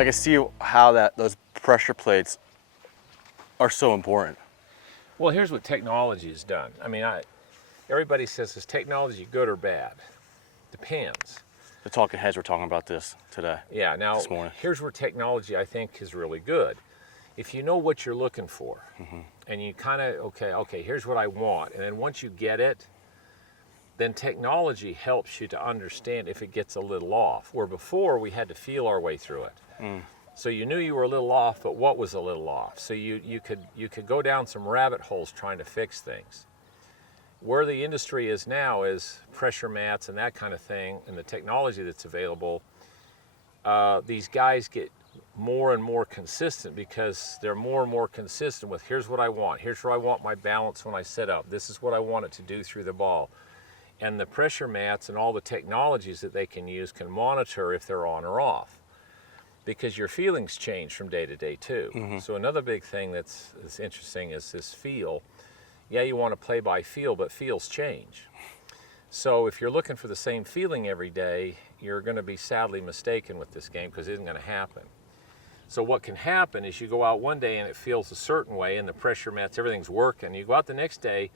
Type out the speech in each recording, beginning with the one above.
I can see how those pressure plates are so important. Well, here's what technology has done. I mean, everybody says, is technology good or bad? Depends. The talking heads were talking about this today. Yeah, now this morning. Here's where technology I think is really good. If you know what you're looking for, and you kind of, okay, here's what I want, and then once you get it, then technology helps you to understand if it gets a little off. Where before we had to feel our way through it. So you knew you were a little off, but what was a little off? So you could go down some rabbit holes trying to fix things. Where the industry is now is pressure mats and that kind of thing, and the technology that's available. These guys get more and more consistent because they're more and more consistent with here's what I want. Here's where I want my balance when I set up. This is what I want it to do through the ball. And the pressure mats and all the technologies that they can use can monitor if they're on or off. Because your feelings change from day to day too. So another big thing that's interesting is this feel. Yeah, you want to play by feel, but feels change. So if you're looking for the same feeling every day, you're going to be sadly mistaken with this game because it isn't going to happen. So what can happen is you go out one day and it feels a certain way and the pressure mats, everything's working. You go out the next day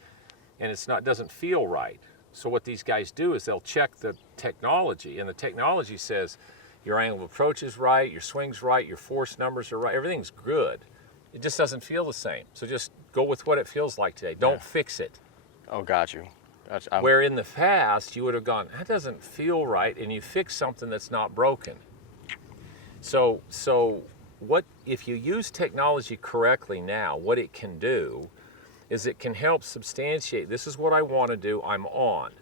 and doesn't feel right. So what these guys do is they'll check the technology, and the technology says your angle of approach is right, your swing's right, your force numbers are right, everything's good. It just doesn't feel the same. So just go with what it feels like today. Don't fix it. Oh, got you. Where in the past you would have gone, that doesn't feel right, and you fix something that's not broken. So what if you use technology correctly now, what it can do is it can help substantiate, this is what I want to do, I'm on.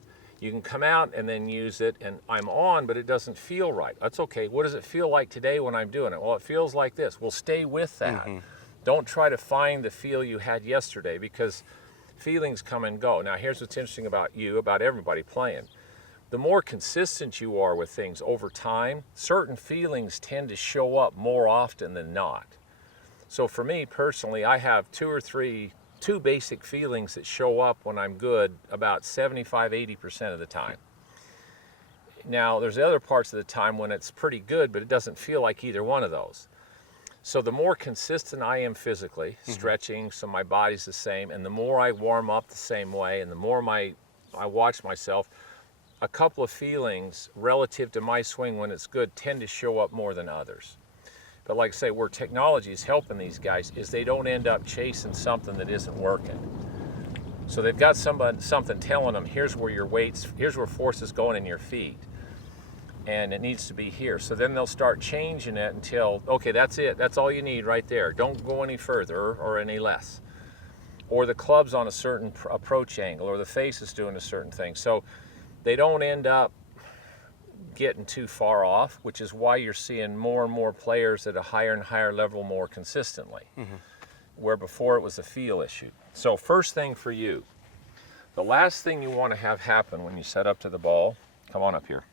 You can come out and then use it, and I'm on, but it doesn't feel right. That's okay. What does it feel like today when I'm doing it? Well, it feels like this. Well, stay with that. Don't try to find the feel you had yesterday, because feelings come and go. Now, here's what's interesting about you, about everybody playing. The more consistent you are with things over time, certain feelings tend to show up more often than not. So for me personally, I have two basic feelings that show up when I'm good about 75–80% of the time. Now, there's other parts of the time when it's pretty good, but it doesn't feel like either one of those. So the more consistent I am physically, stretching so my body's the same, and the more I warm up the same way, and the more I watch myself, a couple of feelings relative to my swing when it's good tend to show up more than others. But like I say, where technology is helping these guys is they don't end up chasing something that isn't working. So they've got something telling them, here's where your weights, here's where force is going in your feet, and it needs to be here. So then they'll start changing it until, okay, that's it. That's all you need right there. Don't go any further or any less. Or the club's on a certain approach angle, or the face is doing a certain thing. So they don't end up getting too far off, which is why you're seeing more and more players at a higher and higher level more consistently, where before it was a feel issue. So first thing for you, the last thing you want to have happen when you set up to the ball, come on up here.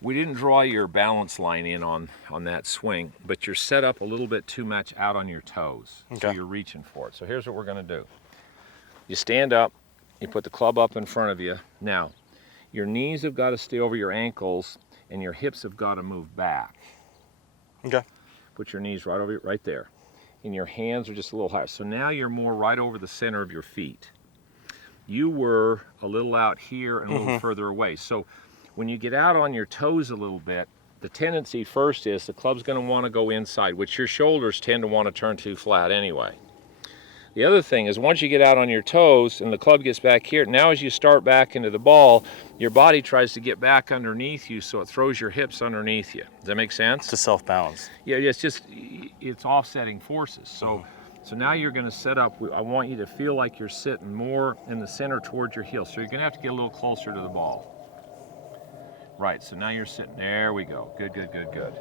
We didn't draw your balance line in on that swing, but you're set up a little bit too much out on your toes. So you're reaching for it. So here's what we're going to do. You stand up, you put the club up in front of you. Now, your knees have got to stay over your ankles, and your hips have got to move back. Okay. Put your knees right there. And your hands are just a little higher. So now you're more right over the center of your feet. You were a little out here and a little further away. So when you get out on your toes a little bit, the tendency first is the club's going to want to go inside, which your shoulders tend to want to turn too flat anyway. The other thing is once you get out on your toes and the club gets back here, now as you start back into the ball, your body tries to get back underneath you, so it throws your hips underneath you. Does that make sense? To self-balance. Yeah, it's offsetting forces. So now you're going to set up, I want you to feel like you're sitting more in the center towards your heel. So you're going to have to get a little closer to the ball. Right, so now you're sitting, there we go. Good.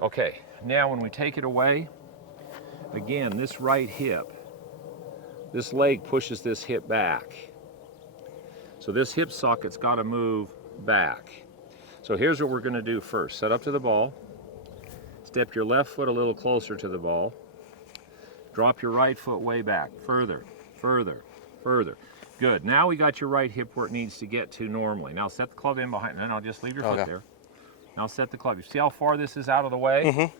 Okay, now when we take it away, again, this right hip, this leg pushes this hip back. So this hip socket's got to move back. So here's what we're going to do first. Set up to the ball. Step your left foot a little closer to the ball. Drop your right foot way back. Further. Good. Now we got your right hip where it needs to get to normally. Now set the club in behind, and then I'll just leave your foot there. Now set the club. You see how far this is out of the way? Mm-hmm.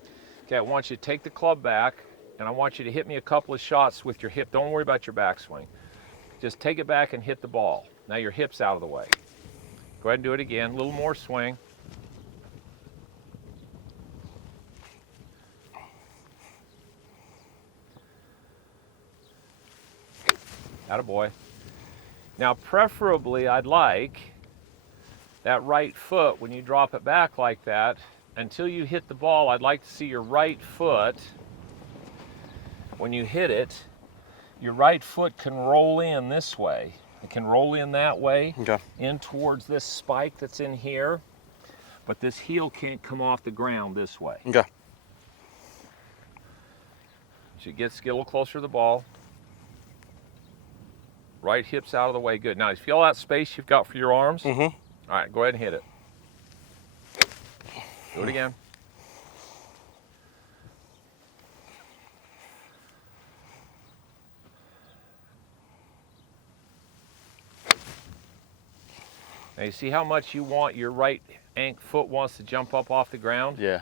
Okay, I want you to take the club back, and I want you to hit me a couple of shots with your hip. Don't worry about your backswing. Just take it back and hit the ball. Now your hip's out of the way. Go ahead and do it again. A little more swing. Attaboy. Now preferably I'd like that right foot, when you drop it back like that, until you hit the ball, I'd like to see your right foot, when you hit it, your right foot can roll in this way. It can roll in that way, Okay. in towards this spike that's in here, but this heel can't come off the ground this way. Okay. So you get a little closer to the ball. Right hip's out of the way, good. Now, you feel that space you've got for your arms? Mm-hmm. All right, go ahead and hit it. Do it again. Now, you see how much you want your right foot wants to jump up off the ground? Yeah.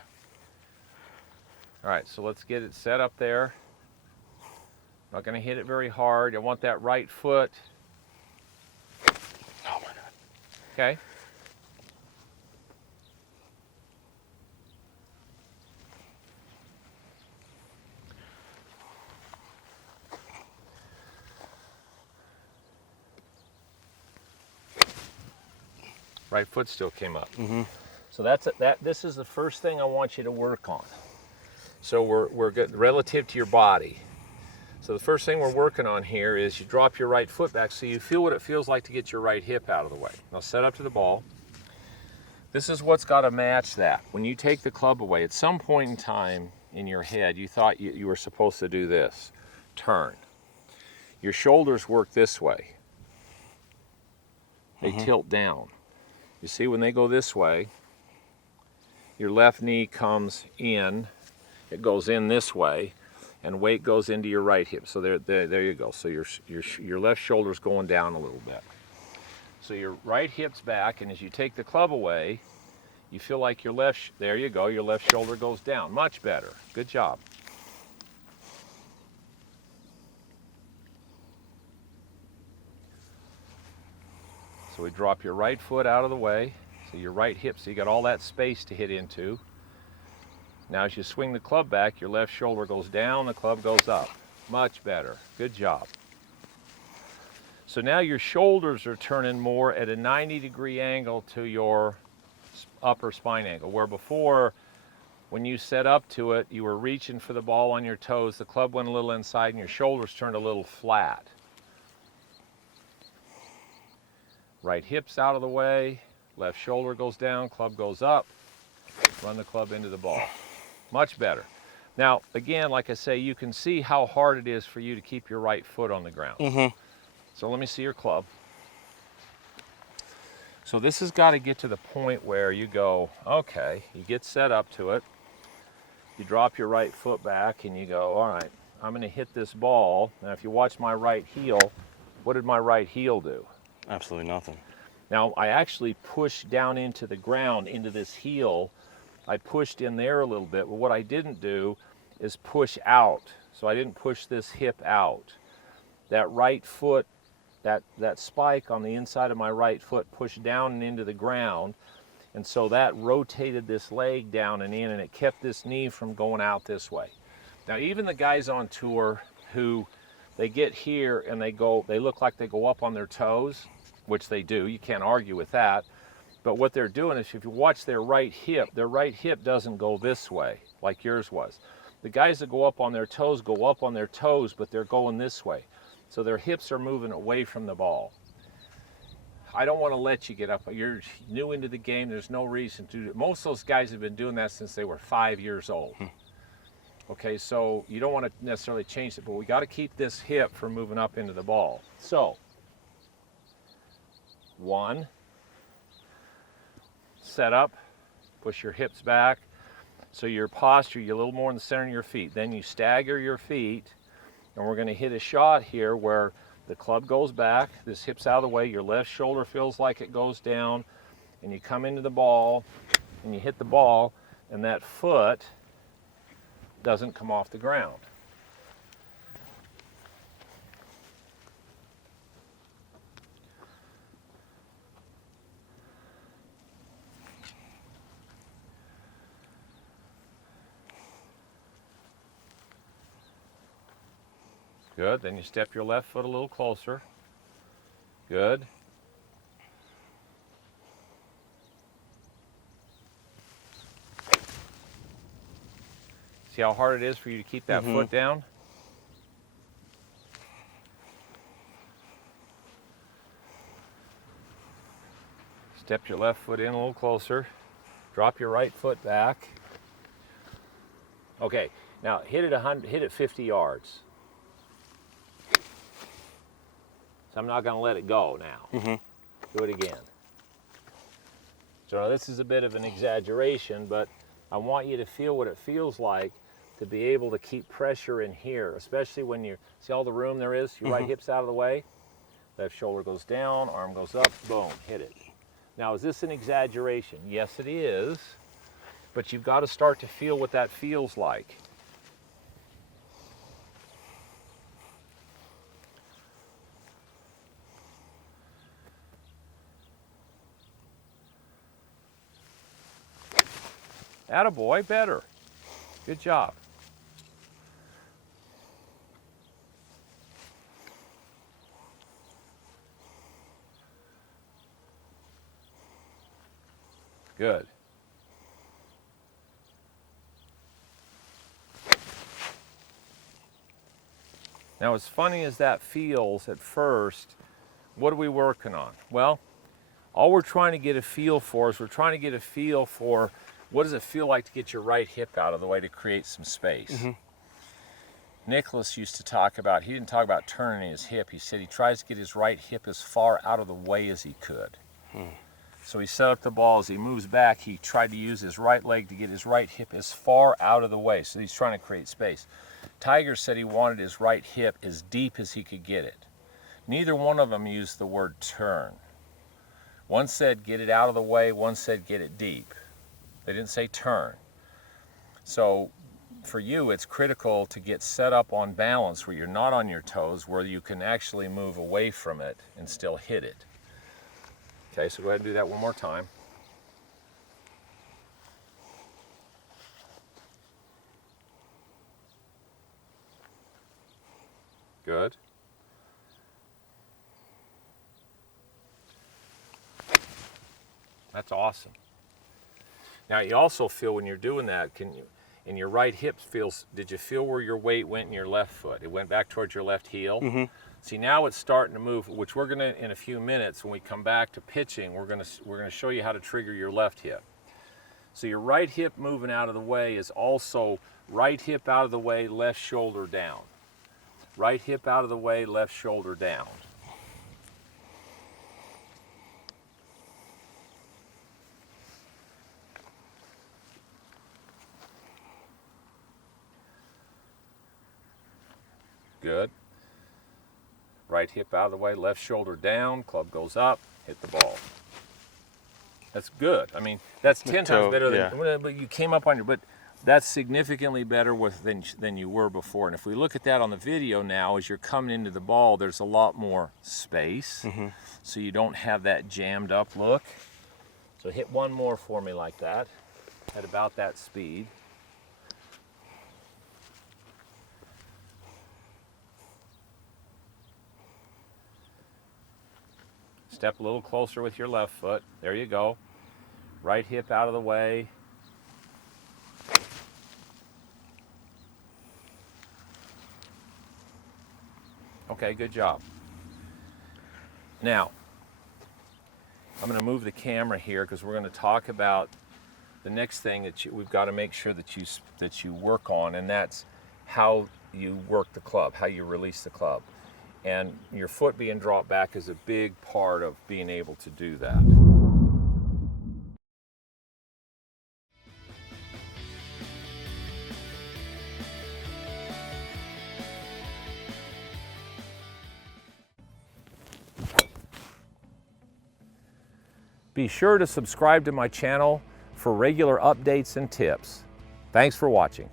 All right, so let's get it set up there. Not going to hit it very hard. I want that right foot. Oh my God. Okay. Right foot still came up. Mm-hmm. So this is the first thing I want you to work on. So we're good relative to your body. So the first thing we're working on here is you drop your right foot back so you feel what it feels like to get your right hip out of the way. Now set up to the ball. This is what's got to match that. When you take the club away, at some point in time in your head, you thought you were supposed to do this. Turn. Your shoulders work this way. They tilt down. You see, when they go this way, your left knee comes in, it goes in this way, and weight goes into your right hip. So there you go. So your left shoulder's going down a little bit. So your right hip's back, and as you take the club away, you feel like your there you go, your left shoulder goes down. Much better. Good job. So we drop your right foot out of the way. So your right hip, so you got all that space to hit into. Now as you swing the club back, your left shoulder goes down, the club goes up. Much better. Good job. So now your shoulders are turning more at a 90-degree angle to your upper spine angle, where before, when you set up to it, you were reaching for the ball on your toes, the club went a little inside, and your shoulders turned a little flat. Right hip's out of the way, left shoulder goes down, club goes up, run the club into the ball. Much better. Now, again, like I say, you can see how hard it is for you to keep your right foot on the ground. Mm-hmm. So let me see your club. So this has got to get to the point where you go, okay, you get set up to it, you drop your right foot back and you go, all right, I'm going to hit this ball. Now, if you watch my right heel, what did my right heel do? Absolutely nothing. Now, I actually pushed down into the ground, into this heel. I pushed in there a little bit, but what I didn't do is push out. So I didn't push this hip out. That right foot, that spike on the inside of my right foot pushed down and into the ground, and so that rotated this leg down and in, and it kept this knee from going out this way. Now, even the guys on tour who they get here and they look like they go up on their toes, which they do, you can't argue with that. But what they're doing is, if you watch their right hip doesn't go this way like yours was. The guys that go up on their toes, but they're going this way. So their hips are moving away from the ball. I don't want to let you get up. You're new into the game. There's no reason to do it. Most of those guys have been doing that since they were 5 years old. Okay, so you don't want to necessarily change it, but we got to keep this hip from moving up into the ball. So, 1, set up, push your hips back. So your posture, you're a little more in the center of your feet. Then you stagger your feet, and we're going to hit a shot here where the club goes back, this hip's out of the way, your left shoulder feels like it goes down, and you come into the ball, and you hit the ball and that foot doesn't come off the ground. Good, then you step your left foot a little closer. Good. See how hard it is for you to keep that foot down? Step your left foot in a little closer. Drop your right foot back. Okay, now hit it 50 yards. So I'm not going to let it go now. Do it again. So this is a bit of an exaggeration, but I want you to feel what it feels like to be able to keep pressure in here, especially when you see all the room there is. Your right hip's out of the way. Left shoulder goes down, arm goes up, boom, hit it. Now, is this an exaggeration? Yes, it is, but you've got to start to feel what that feels like. Attaboy, better. Good job. Good. Now, as funny as that feels at first, what are we working on? Well, all we're trying to get a feel for is we're trying to get a feel for what does it feel like to get your right hip out of the way to create some space. Nicholas used to talk about, he didn't talk about turning his hip, he said he tries to get his right hip as far out of the way as he could. So he set up the ball, as he moves back, he tried to use his right leg to get his right hip as far out of the way, so he's trying to create space. Tiger said he wanted his right hip as deep as he could get it. Neither one of them used the word turn. One said get it out of the way, one said get it deep. They didn't say turn. So for you, it's critical to get set up on balance where you're not on your toes, where you can actually move away from it and still hit it. Okay, so go ahead and do that one more time. Good. That's awesome. Now you also feel when you're doing that, in your right hip feels, did you feel where your weight went in your left foot? It went back towards your left heel. See, now it's starting to move, which we're gonna, in a few minutes, when we come back to pitching, we're gonna show you how to trigger your left hip. So your right hip moving out of the way is also right hip out of the way, left shoulder down. Right hip out of the way, left shoulder down. Good. Right hip out of the way, left shoulder down, club goes up, hit the ball. That's good. I mean, that's 10 times better than, but you came up on your, but that's significantly better than you were before. And if we look at that on the video now, as you're coming into the ball, there's a lot more space, so you don't have that jammed up look. So hit one more for me like that, at about that speed. Step a little closer with your left foot. There you go. Right hip out of the way. Okay, good job. Now, I'm going to move the camera here because we're going to talk about the next thing that we've got to make sure that you work on, and that's how you work the club, how you release the club. And your foot being dropped back is a big part of being able to do that. Be sure to subscribe to my channel for regular updates and tips. Thanks for watching.